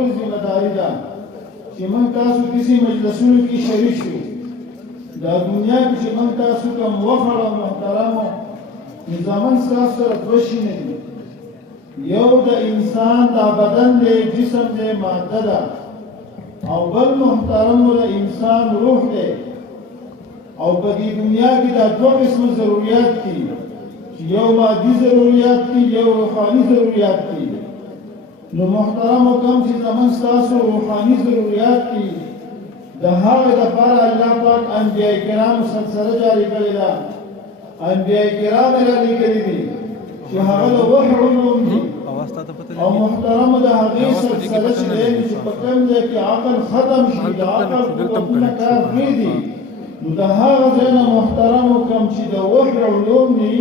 ټول ذمہ داری ده چې موږ تاسو کسی مجلسونو کې شریک شو دا دنیا کې چې موږ تاسو کوم وفر او محترمو نظامن ستاسو سره دوه شیونه دي یو د انسان دا بدن دی جسم دی ماده ده او بل محترم د انسان روح دی او په دې دنیا کې دا دوه قسم ضرورت دي یو مادي ضرورت دي یو روحاني ضرورت دي نو محترم کوم چې زمون تاسو روحاني ضرورت دي د هغه د پر الله پاک انبیاء کرام سلسله جاری کړی دا انبیاء کرام لري کړی دي چې هغه د وحی علوم دي او محترم د هغه سلسله چې په کوم ځای کې عقل ختم شي د عقل قوتونه کار کړی نو د هغه ځای نه محترم کوم چې د وحی علوم دي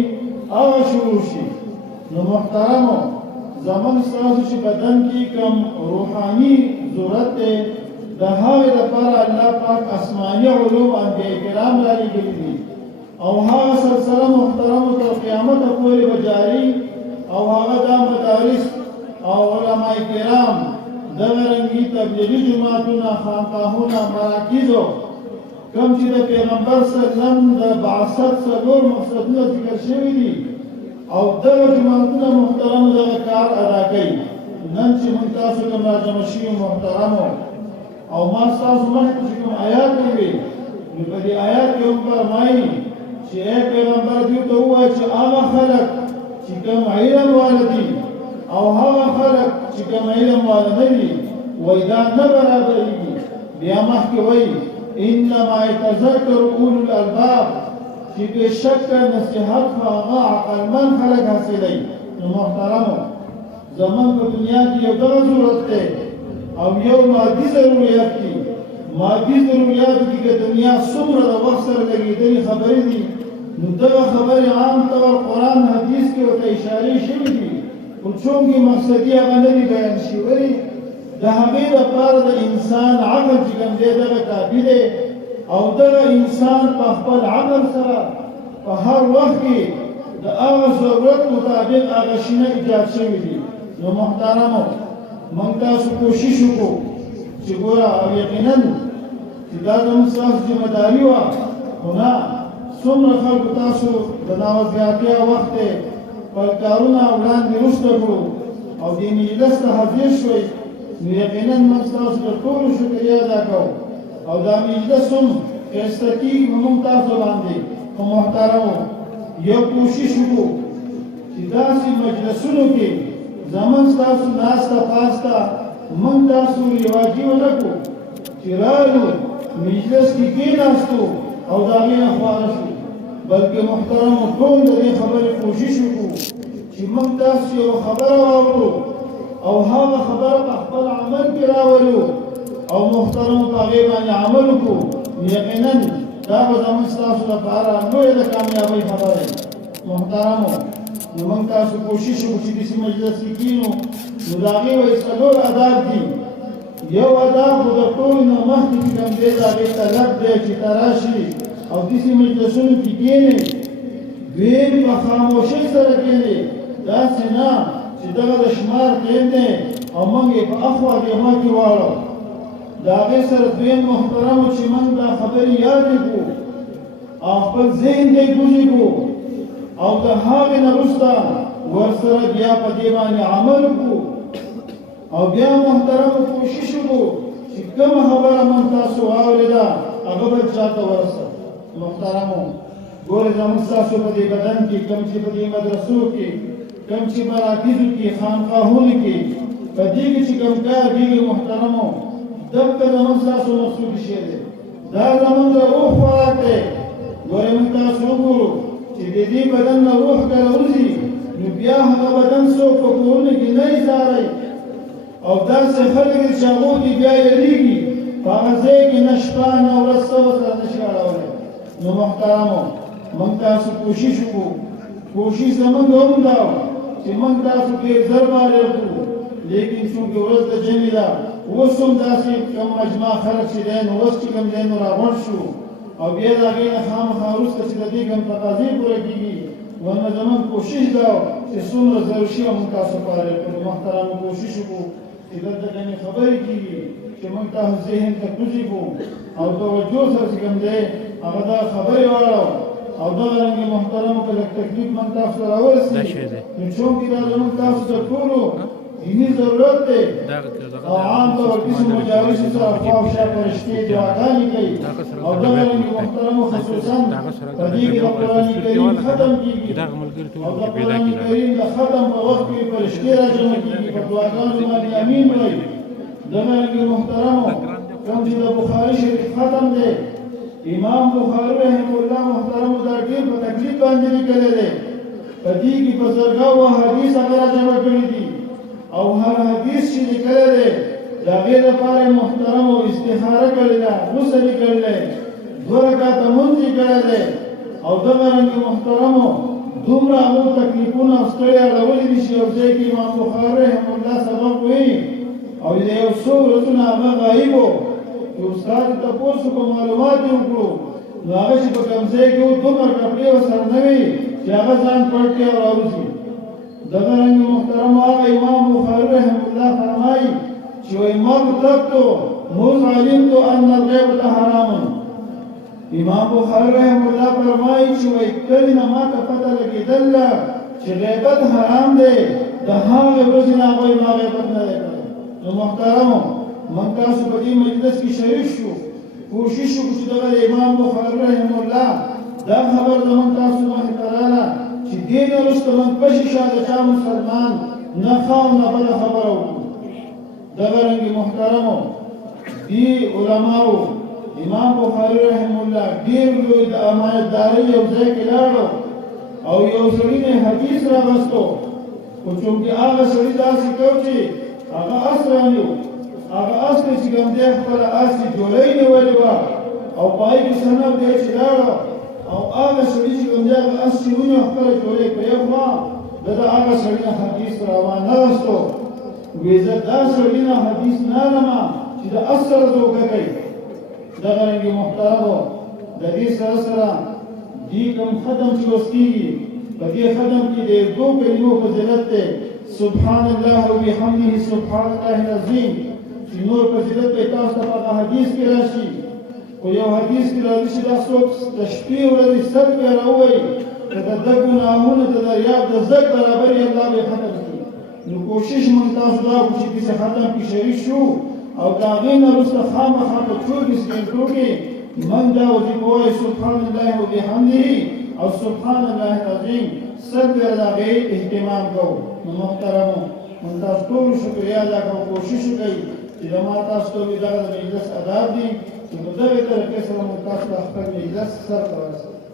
هغه شروع شي نو محترم زمون تاسو چې بدن کې کوم روحاني ضرورت ده د هغه لپاره الله پاک آسماني علوم انبیاء کرام لري کړی او هغه سلسله محترم تر قیامت پورې جاری او هغه د مدارس او علماء کرام دغه رنګي تبلیغي جماعتونه خانقاهونه مراکزو کوم چې د پیغمبر صلی الله علیه وسلم د بعثت څلور مقصدونه ذکر شوي دي او دغه جماعتونه محترم دغه کار ادا کوي نن چې موږ تاسو ته راجمع شوي محترمو او ما تاسو مخکې چې کوم آیات وي نو په دې آیات کې هم فرمایي چې اے پیغمبر دوی ته ووایه چې هغه خلک چې کوم علم والدي او هغه خلک چې کوم علم والا نه دي وایي دا نه برابرېږي بیا مخکې وایي انما يتذكر اولو الالباب چې بشک نصیحت هغه عقلمن خلک حاصلوي نو محترمو زمون په دنیا کې یو دغه ضرورت دی او یو مادي ضرورت دي مادي ضرورت کې د دنیا څومره د وخت سره لګېدلې خبرې دي نو دغه خبرې عام طور قرآن حدیث کې ورته اشارې شوي دي خو چونکې مقصدي هغه نه دي بیان شوي د هغې لپاره د انسان عقل چې کوم دی دغه کافي دی او دغه انسان په خپل عقل سره په هر وخت کې د هغه ضرورت مطابق هغه شیونه ایجاد شوي دي نو محترمو موږ تاسو کوشش وکړو چې ګوره او یقینا چې دا زموږ ستاسو ذمه داري وه خو نه څومره خلکو تاسو د ناوضعیتیا وخت دی خپل کارونه وړاندې وروسته کړو او دې مجلس ته حاضر شوئ نو یقینا موږ ستاسو د ټولو شکریه ادا کوو او دا مجلس هم ښایسته کېږي په موږ تاسو باندې خو محترمو یو کوشش وکړو چې داسې مجلسونو کې زمون ستاسو ناسته پاسته موږ تاسو رواجي ونه کړو چې رالو مجلس کې کېناستو او د هغې نه خواره شو بلکې محترمو ټول د دې خبرې کوشش وکړو چې موږ تاسو یو خبره واورو او هغه خبره په خپل عمل کې راولو او محترمو په هغې باندې عمل وکړو یقینا دا به زموږ ستاسو لپاره لویه د کامیابۍ خبره محترمو نو موږ تاسو کوشش وکړو چې داسې مجلس کې کښېنو نو د هغې وایي څلور آداب دي یو آداب خو د ټولو نه مخکې چې کوم دی د هغې طلب دی چې ته راشي او داسې مجلسونو کې کښېنې دویم په خاموشۍ سره کښېنې داسې نه چې دغه د شمار ټیم دی او موږ یې په اخوا دیما کې واړو د هغې سره دویم محترمو چې موږ دا خبرې یادې کړو او خپل ذهن ته یې ګوزې کړو او د هغې نه وروسته ورسره بیا په دې باندې عمل وکړو او بیا محترمو کوشش وکړو چې کومه خبره موږ تاسو واورېده هغه به چاته ورسه محترمو ګورې زموږ ستاسو په دې بدن کې کوم چې په دې مدرسو کې کوم چې مراکزو کې خانقاهونو کې په دې کې چې کوم کار کېږي محترمو دغه زموږ ستاسو مقصود شی دی دا زموږ د روح خوراک دی ګورې موږ تاسو وګورو چې د دې بدن نه روح کله وځي نو بیا هغه بدن څوک په کورونو کې نه ایساروي او داسې خلک دي چې هغوی دې بیا یېرېږي په هغه ځای کې نه شپه نه ورځ څه ورسره نه شي اړولی نو محترمو موږ تاسو کوشش وکړو کوشش زموږ هم دا و چې موږ تاسو ډېر ژر بالغ کړو لیکن چونکې ورځ د جمعې ده اوس هم داسې کوم مجمع خلک چې دی نو اوس چې کوم دی نو راغونډ شو او بیا د هغې نه خامخا وروسته چې د دې کوم تقاضې پوره کېږي ورنه زموږ کوشش دا و چې څومره ضرور شي موږ تاسو فارغ کړو محترمو کوشش وکړو چې دلته کومې خبرې کېږي چې موږ تاسو ذهن ته کوزي کوو او توجه سره چې کوم دی هغه دا خبرې واړو او دغه رنګې محترمو که لږ تکلیف موږ تاسو ته راورسېږي نو چونکې دا زموږ تاسو ته ټولو دیني ضرورت دی او عام طور کسو مجالسو سره خوا او شا فرشتې دعاګانې کوي او دغه رنګې محترمو خصوصا په دې کې د قرآن کریم ختم کېږي او د قرآن کریم د ختم په وخت کې فرشتې راجمع کېږي په دعاګانو باندې امین وایي دغه رنګې محترمو کوم چې د بخاري شریف ختم دی امام بخاري رحمه الله محترمو دا ډېر په تکلیف باندې لیکلی دی په دې کې په زرګاوو حدیث هغه راجمع کړي دي او هر حدیث چې لیکلی دی د هغې لپاره محترمو استخاره کړې ده غسل یې کړی دی 2 رکعته لمونځ یې کړی دی او دغه رنګې محترمو دومره هغو تکلیفونه او ستړیا اړولي دي چې یو ځای کې امام بخاري رحمه الله سبق وایي او د یو څو ورځو نه هغه غایب و چې استاد یې تپوس وکړو معلومات یې وکړو نو هغه چې په کوم ځای کې و دومره کپړې ورسره نه وي چې هغه ځان پټ کړي او راوځي دغه رنګې محترمو هغه امام بخاري رحمه الله فرمایي چې وایي ما کتبتو موز علمتو ان الغیبة حرام امام بخاري رحمه الله فرمایي چې وایي کله نه ما ته پته لګېدله چې غیبت حرام دی د هغې ورځې نه هغوی ما غیبت نه دی کړی نو محترمو موږ تاسو په دې مجلس کې شریک شو کوشش وکړو چې دغه امام بخاري رحمه الله دا خبر زموږ تاسو باندې تراله چې دې نه وروسته موږ په شیشه د چا مسلمان نه ښه او نه بده خبره وکړو دغه رنګې محترمو دې علماو امام بخاري رحمه الله ډېر لوی د امانتدارۍ یو ځای کې لاړو او یو سړي نه حدیث راغستو خو چونکې هغه سړي داسې کو چې هغه اس رانیو هغه اس ته چې کوم دی خپله اس یې جولۍ نیولې وه او په هغې کې سند دی چې لاړه او هغه سړي چې کوم دی هغه اس چې ونیو خپله جولۍ پرېښوه ده د هغه سړي نه حدیث راوانغستو وایي زه دا سړي نه حدیث نه اخلمه چې د اس سره دوکه کوي دغه رنګې محترمو د دې سره سره دې کوم ختم چې اوس کېږي په دې ختم کې د 2 کلمو فضیلت دی سبحان الله وبحمده سبحان الله العظیم چې نور فضیلت به تاسو ته په حدیث کې راشي خو یو حدیث کې راځي چې دا څوک د شپې ورځې سر پې راووایي که د ده ګناهونه د دریاب د زګ برابر یې الله به ختم کړي نو کوشش موږ تاسو دا وکړو چې داسې ختم کې شریک شو او د هغې نه وروسته خامخا په څو سکینټو کې موږ دا وظیفه وایو سبحان الله وبحمده او سبحان الله العظیم سر پې د هغې اهتمام کوو نو محترمو موږ تاسو ټولو شکریا ادا کوو کوشش وکړئ چې د ما تاسو ته دغه د مجلس آداب دي چې په دغې طریقې سره موږ تاسو ته خپل مجلس سر ته ورسوو